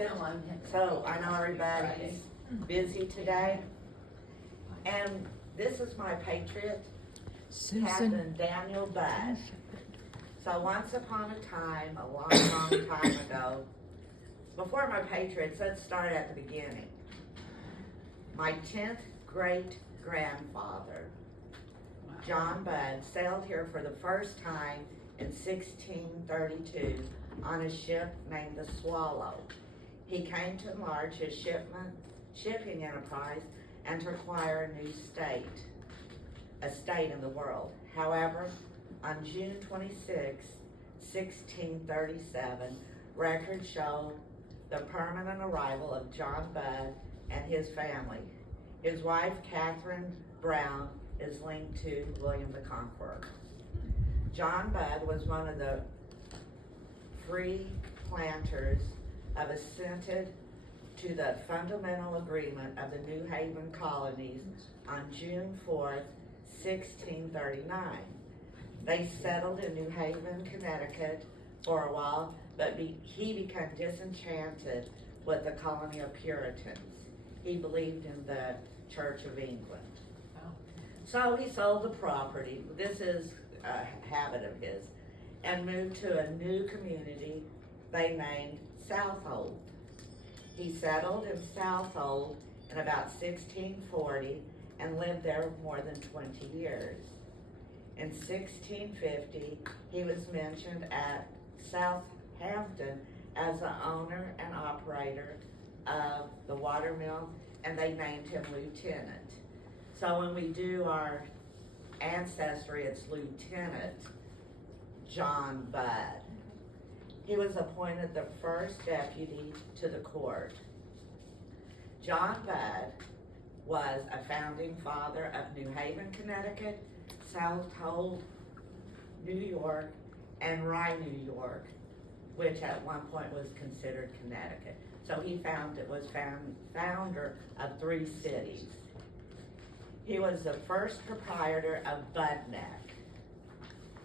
it. So I know everybody's busy today. And this is my patriot, Captain Daniel Budd. So once upon a time, a long, long time ago, before my patriots, let's start at the beginning. My 10th great-grandfather, John Budd, sailed here for the first time in 1632 on a ship named the Swallow. He came to enlarge his shipping enterprise and to acquire a new state in the world. However, on June 26, 1637, records show the permanent arrival of John Budd and his family. His wife, Catherine Brown, is linked to William the Conqueror. John Budd was one of the free planters of assented to the fundamental agreement of the New Haven colonies on June 4th, 1639. They settled in New Haven, Connecticut for a while, but he became disenchanted with the colony of Puritans. He believed in the Church of England. So he sold the property, this is a habit of his, and moved to a new community they named Southold. He settled in Southold in about 1640 and lived there more than 20 years. In 1650, he was mentioned at Southampton as the owner and operator of the watermill, and they named him lieutenant. So when we do our ancestry, it's Lieutenant John Budd. He was appointed the first deputy to the court. John Budd was a founding father of New Haven, Connecticut, Southold, New York, and Rye, New York, which at one point was considered Connecticut. So he was founder of 3 cities. He was the first proprietor of Budneck,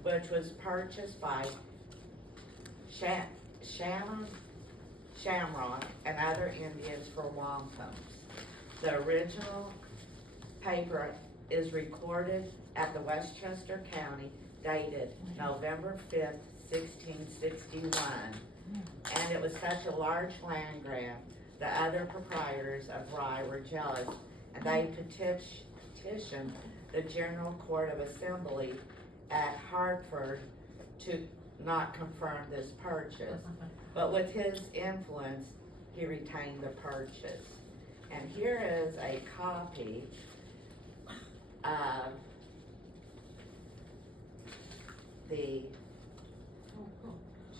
which was purchased by Shamrock and other Indians for wampums. The original paper is recorded at the Westchester County, dated November 5th, 1661. And it was such a large land grant, the other proprietors of Rye were jealous, and they petitioned the General Court of Assembly at Hartford to not confirm this purchase. But with his influence, he retained the purchase. And here is a copy of the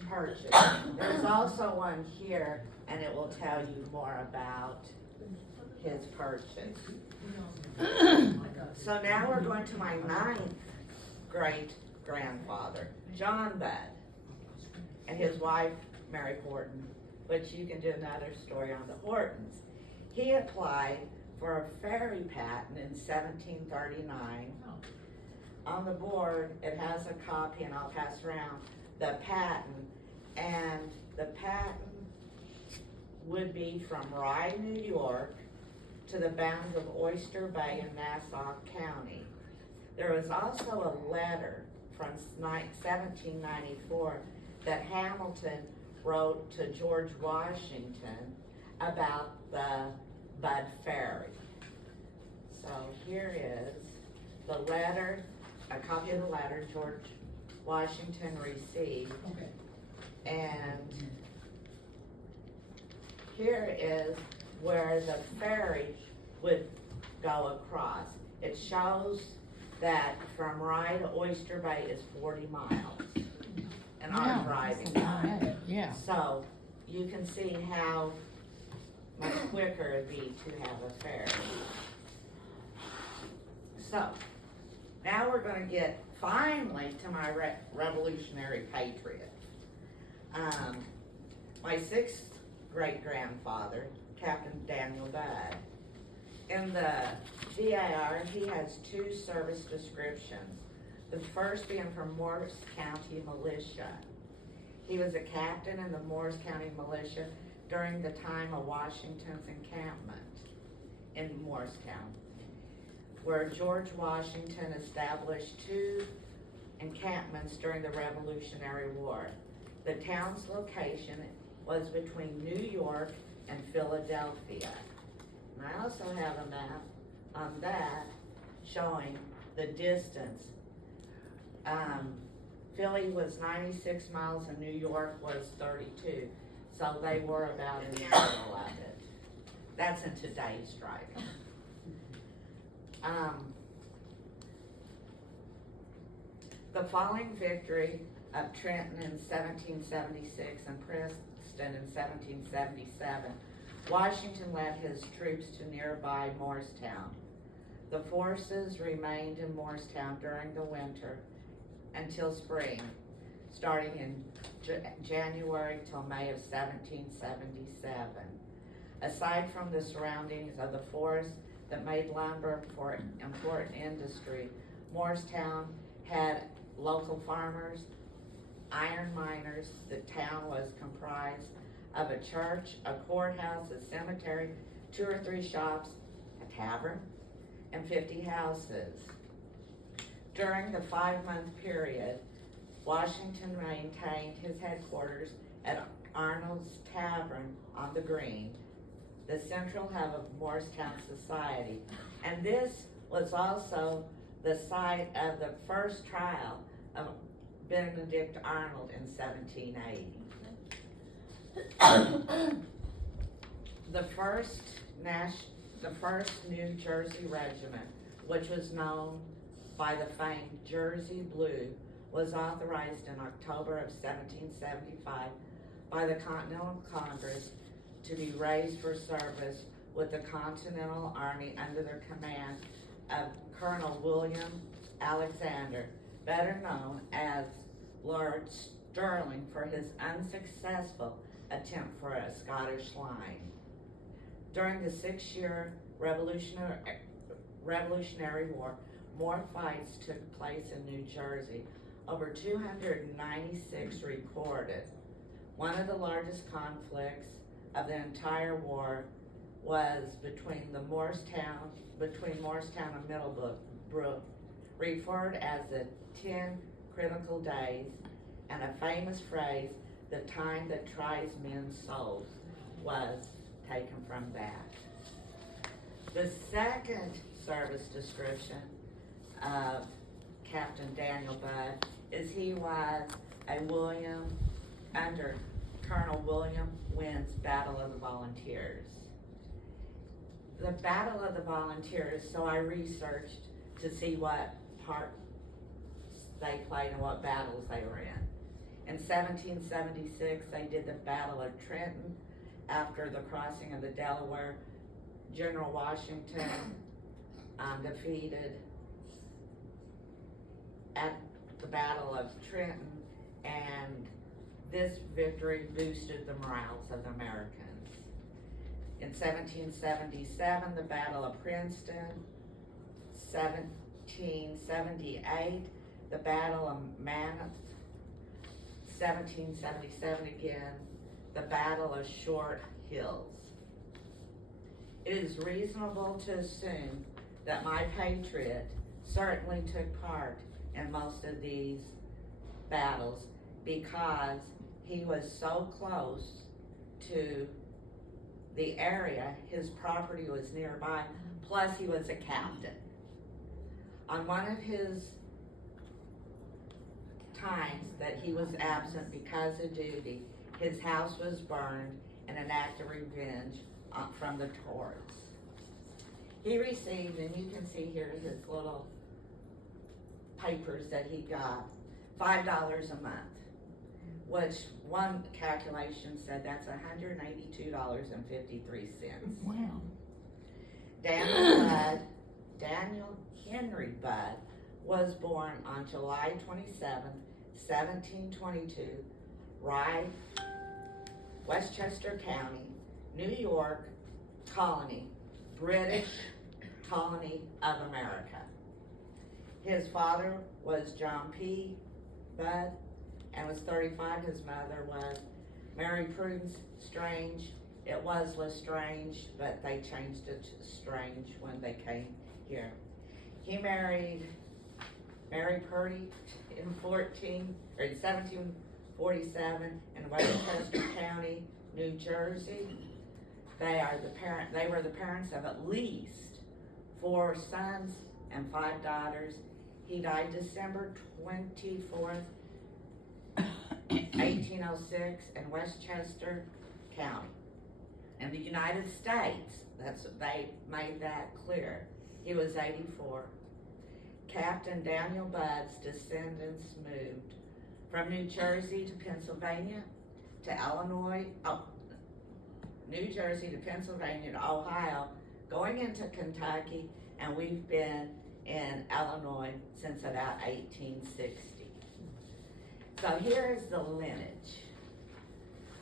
purchase. There's also one here, and it will tell you more about his purchase. So now we're going to my 9th great-grandfather, John Budd, and his wife, Mary Horton, which you can do another story on the Hortons. He applied for a ferry patent in 1739. On the board, it has a copy, and I'll pass around the patent, and the patent would be from Rye, New York, to the bounds of Oyster Bay in Nassau County. There was also a letter from 1794 that Hamilton wrote to George Washington about the Budd Ferry. So here is the letter, a copy of the letter George Washington received. Okay. And here is where the ferry would go across. It shows that from Rye to Oyster Bay is 40 miles. And I'm driving time. Yeah. So you can see how much quicker it'd be to have a ferry. So now we're going to get finally to my revolutionary patriot. My 6th great-grandfather, Captain Daniel Budd. In the DIR, he has 2 service descriptions. The first being from Morris County Militia. He was a captain in the Morris County Militia during the time of Washington's encampment in Morristown, where George Washington established 2 encampments during the Revolutionary War. The town's location was between New York and Philadelphia. And I also have a map on that showing the distance. Philly was 96 miles and New York was 32. So they were about in the middle of it. That's in today's driving. The following victory of Trenton in 1776 and Princeton in 1777, Washington led his troops to nearby Morristown. The forces remained in Morristown during the winter until spring, starting in January till May of 1777. Aside from the surroundings of the forest that made lumber for important industry, Morristown had local farmers, iron miners. The town was comprised of a church, a courthouse, a cemetery, 2 or 3 shops, a tavern, and 50 houses. During the 5-month period, Washington maintained his headquarters at Arnold's Tavern on the Green, the central hub of Morristown society. And this was also the site of the first trial of Benedict Arnold in 1780. The first New Jersey regiment, which was known by the famed Jersey Blue, was authorized in October of 1775 by the Continental Congress to be raised for service with the Continental Army under the command of Colonel William Alexander, better known as Lord Stirling, for his unsuccessful attempt for a Scottish line. During the 6-year Revolutionary War, more fights took place in New Jersey, over 296 recorded. One of the largest conflicts of the entire war was between Morristown and Middlebrook, referred as the 10 critical days, and a famous phrase, the time that tries men's souls, was taken from that. The second service description of Captain Daniel Budd is he was under Colonel William Wynn's Battle of the Volunteers. The Battle of the Volunteers, so I researched to see what parts they played and what battles they were in. In 1776, they did the Battle of Trenton. After the crossing of the Delaware, General Washington defeated at the Battle of Trenton, and this victory boosted the morals of the Americans. In 1777, the Battle of Princeton. 1778, the Battle of Mammoth. 1777 again, the Battle of Short Hills. It is reasonable to assume that my patriot certainly took part in most of these battles because he was so close to the area, his property was nearby, plus he was a captain. On one of his times that he was absent because of duty, his house was burned in an act of revenge from the Tories. He received, and you can see here his little papers that he got, $5 a month, which one calculation said that's $182.53. Wow. Daniel Henry Budd was born on July 27th, 1722, Rye, Westchester County, New York colony, British colony of America. His father was John P. Budd and was 35. His mother was Mary Prudence Strange. It was Lestrange, but they changed it to Strange when they came here. He married Mary Purdy in 1747 in Westchester County, New Jersey. They were the parents of at least 4 sons and 5 daughters. He died December 24th, 1806 in Westchester County. In the United States, they made that clear. He was 84. Captain Daniel Budd's descendants moved from New Jersey to Pennsylvania to Illinois, New Jersey to Pennsylvania to Ohio, going into Kentucky, and we've been in Illinois since about 1860. So here's the lineage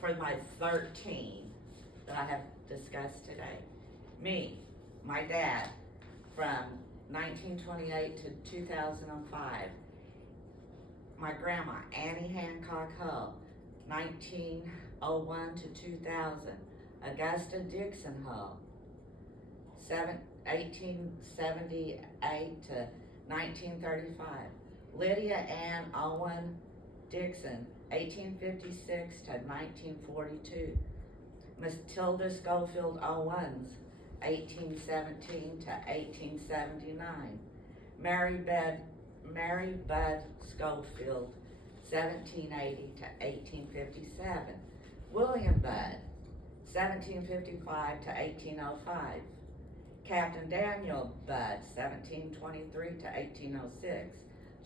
for my 13 that I have discussed today. Me, my dad, from 1928 to 2005. My grandma, Annie Hancock Hull, 1901 to 2000. Augusta Dixon Hull, 1878 to 1935. Lydia Ann Owen Dixon, 1856 to 1942. Matilda Schofield Owens, 1817 to 1879. Mary Budd Schofield, 1780 to 1857. William Budd, 1755 to 1805. Captain Daniel Budd, 1723 to 1806.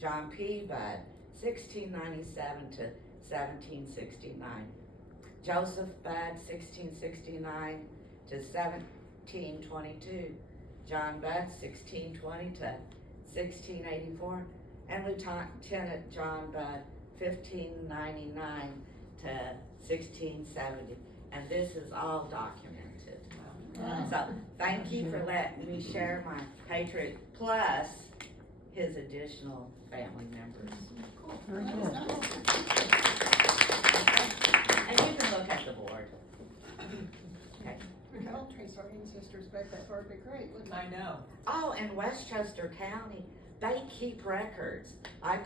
John P. Budd, 1697 to 1769. Joseph Budd, 1669 to 1722. John Budd, 1620 to 1684. And Lieutenant John Budd, 1599 to 1670. And this is all documented. Wow. So thank you for letting me share my Patriot plus his additional family members. Cool. Very good. And you can look at the board. Okay. We could all trace our ancestors back that far, it'd be great, wouldn't it? I know. Oh, in Westchester County, they keep records. I've